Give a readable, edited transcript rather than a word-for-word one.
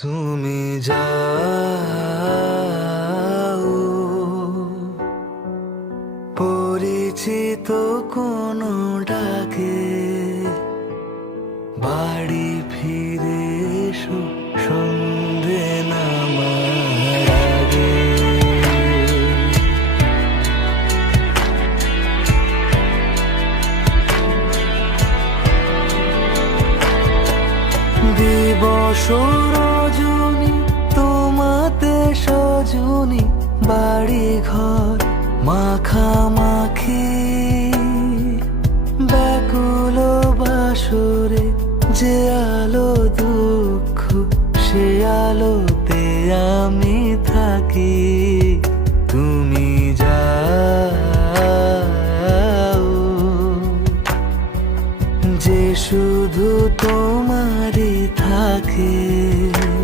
তুমি যাও পরিচিত কোনো ডাকে, বাড়ি ফিরে এসো সন্ধে নামার আগে। দিবস রজনী তোমাতে সজনী, বাড়ি ঘর মাখামাখি, ব্যাকুল বাসরে যে আলো দুঃখ সে আলোতে আমি থাকি। তুমি যাও যে শুধু তোমারই থাকে।